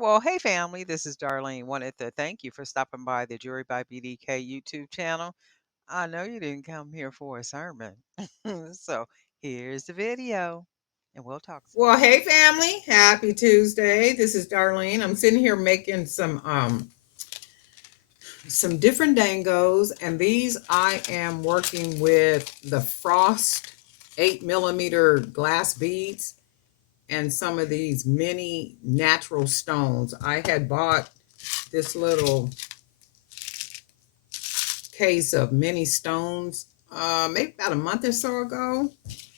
Well, hey family, this is Darlene. Wanted to thank you for stopping by the Jury by BDK YouTube channel. I know you didn't come here for a sermon. So here's the video and we'll talk some Well, more. hey family, happy Tuesday. This is Darlene. I'm sitting here making some different dangos, and these I am working with the Frost 8 millimeter glass beads and some of these mini natural stones. I had bought this little case of mini stones maybe about a month or so ago,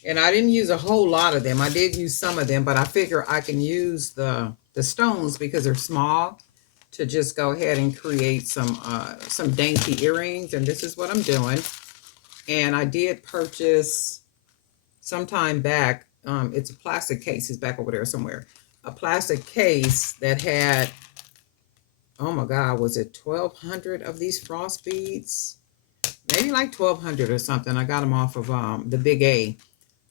and I didn't use a whole lot of them. I did use some of them, but I figure I can use the stones because they're small to just go ahead and create some dainty earrings. And this is what I'm doing. And I did purchase sometime back, it's a plastic case, it's back over there somewhere, a plastic case that had, oh my god, was it 1,200 of these frost beads? Maybe like 1,200 or something. I got them off of the Big A.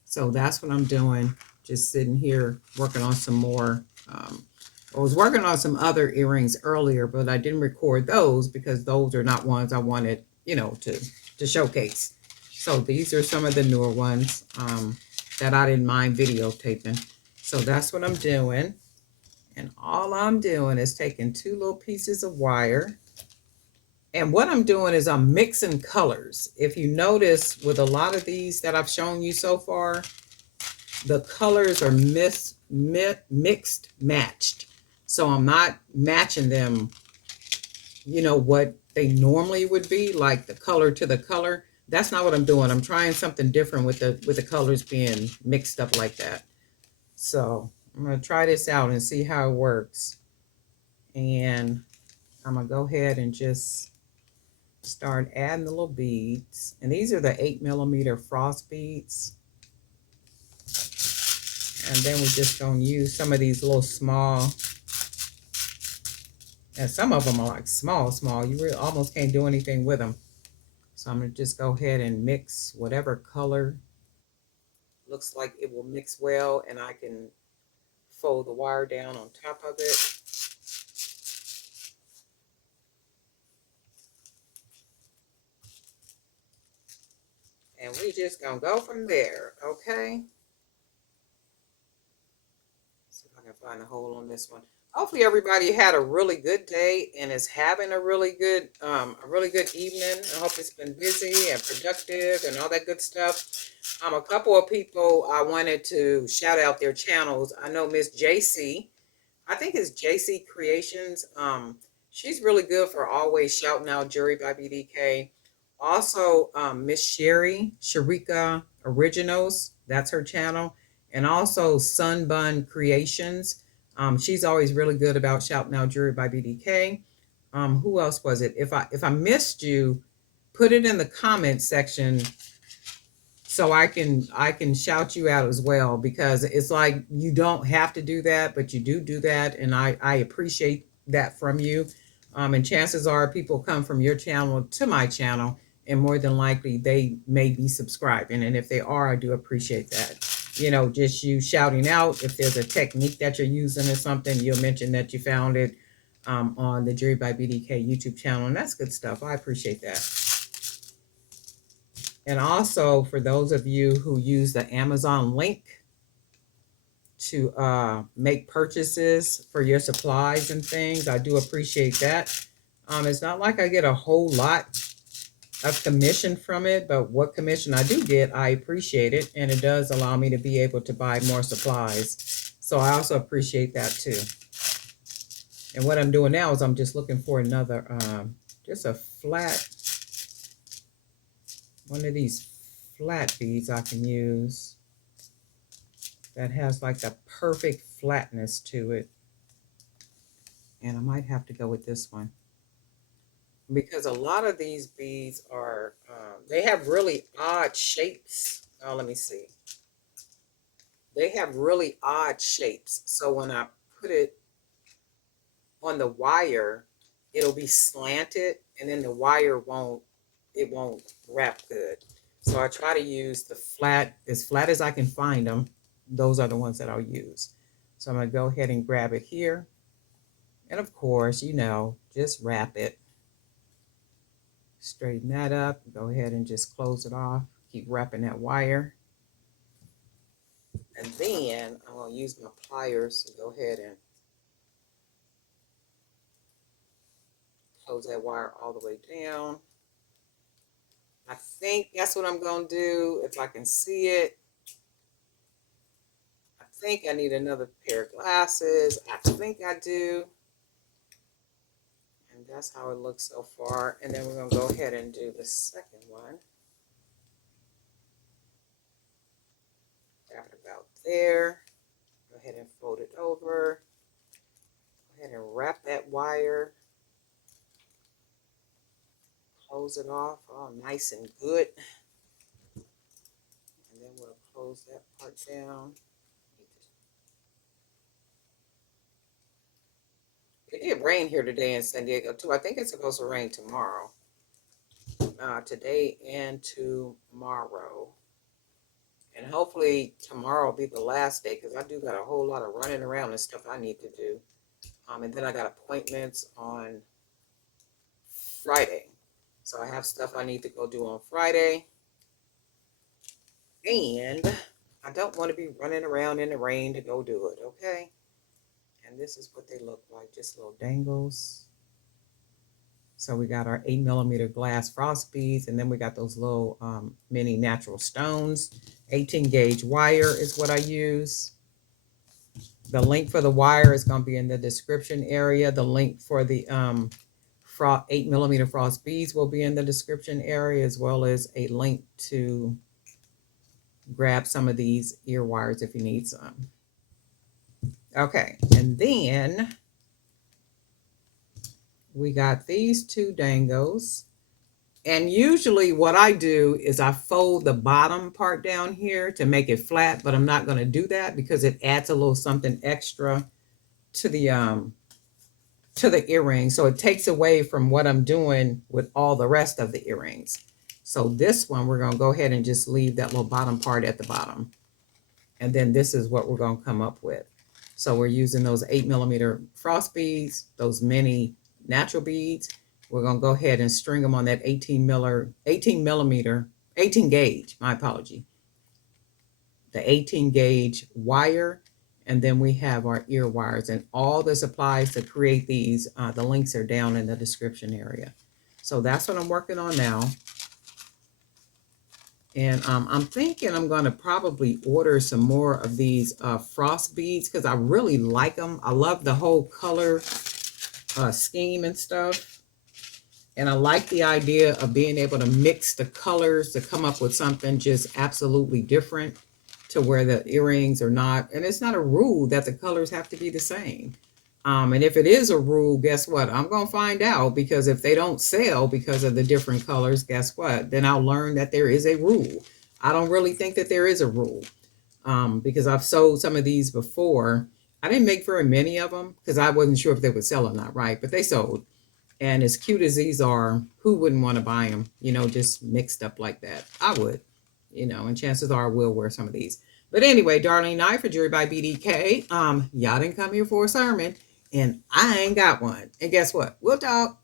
So that's what I'm doing. Just sitting here working on some more. I was working on some other earrings earlier, but I didn't record those because those are not ones I wanted, to showcase. So these are some of the newer ones that I didn't mind videotaping. So that's what I'm doing. And all I'm doing is taking two little pieces of wire. And what I'm doing is I'm mixing colors. If you notice with a lot of these that I've shown you so far, the colors are mixed matched. So I'm not matching them, what they normally would be, like the color to the color. That's not what I'm doing. I'm trying something different with the colors being mixed up like that. So I'm gonna try this out and see how it works. And I'm gonna go ahead and just start adding the little beads. And these are the 8 millimeter frost beads. And then we're just going to use some of these little small, and some of them are like small. You really almost can't do anything with them. So I'm going to just go ahead and mix whatever color looks like it will mix well, and I can fold the wire down on top of it. And we just going to go from there, okay? See if I can find a hole on this one. Hopefully everybody had a really good day and is having a really good evening. I hope it's been busy and productive and all that good stuff. A couple of people I wanted to shout out their channels. I know Miss JC, I think it's JC Creations. She's really good for always shouting out Jury by BDK. Also, Miss Sharika Originals, that's her channel. And also Sunbun Creations. She's always really good about shouting out Jury by BDK. Who else was it? If I missed you, put it in the comment section so I can shout you out as well, because it's like you don't have to do that, but you do that, and I appreciate that from you. And chances are people come from your channel to my channel, and more than likely they may be subscribing, and if they are, I do appreciate that. Just you shouting out if there's a technique that you're using or something, you'll mention that you found it on the Jury by BDK YouTube channel, and that's good stuff. I appreciate that. And also, for those of you who use the Amazon link to make purchases for your supplies and things, I do appreciate that. It's not like I get a whole lot of commission from it, but what commission I do get, I appreciate it. And it does allow me to be able to buy more supplies. So I also appreciate that too. And what I'm doing now is I'm just looking for another, just a flat, one of these flat beads I can use that has like the perfect flatness to it. And I might have to go with this one, because a lot of these beads are, they have really odd shapes. Oh, let me see. They have really odd shapes. So when I put it on the wire, it'll be slanted, and then the wire won't wrap good. So I try to use the flat as I can find them. Those are the ones that I'll use. So I'm going to go ahead and grab it here. And of course, just wrap it. Straighten that up. Go ahead and just close it off. Keep wrapping that wire. And then I'm going to use my pliers to go ahead and close that wire all the way down. I think that's what I'm going to do. If I can see it, I think I need another pair of glasses. I think I do. And that's how it looks so far. And then we're going to go ahead and do the second one. Wrap it about there. Go ahead and fold it over. Go ahead and wrap that wire. Close it off all nice and good. And then we'll close that part down. It did rain here today in San Diego too. I think it's supposed to rain tomorrow. Today and tomorrow. And hopefully tomorrow will be the last day because I do got a whole lot of running around and stuff I need to do. And then I got appointments on Friday. So I have stuff I need to go do on Friday. And I don't want to be running around in the rain to go do it, okay? And this is what they look like, just little dangles. So we got our 8mm glass frost beads, and then we got those little mini natural stones. 18 gauge wire is what I use. The link for the wire is going to be in the description area. The link for the 8mm frost beads will be in the description area, as well as a link to grab some of these ear wires if you need some. Okay, and then we got these two dangles. And usually what I do is I fold the bottom part down here to make it flat, but I'm not going to do that because it adds a little something extra to the earring. So it takes away from what I'm doing with all the rest of the earrings. So this one, we're going to go ahead and just leave that little bottom part at the bottom. And then this is what we're going to come up with. So we're using those 8mm frost beads, those mini natural beads. We're going to go ahead and string them on that 18 gauge, my apology. The 18 gauge wire. And then we have our ear wires, and all the supplies to create these, the links are down in the description area. So that's what I'm working on now. And I'm thinking I'm going to probably order some more of these frost beads because I really like them. I love the whole color scheme and stuff. And I like the idea of being able to mix the colors to come up with something just absolutely different to where the earrings are not. And it's not a rule that the colors have to be the same. And if it is a rule, guess what? I'm going to find out, because if they don't sell because of the different colors, guess what? Then I'll learn that there is a rule. I don't really think that there is a rule because I've sold some of these before. I didn't make very many of them because I wasn't sure if they would sell or not, right? But they sold. And as cute as these are, who wouldn't want to buy them, just mixed up like that? I would, and chances are I will wear some of these. But anyway, Darlene Knight for Jewelry by BDK. Y'all didn't come here for a sermon, and I ain't got one. And guess what? We'll talk.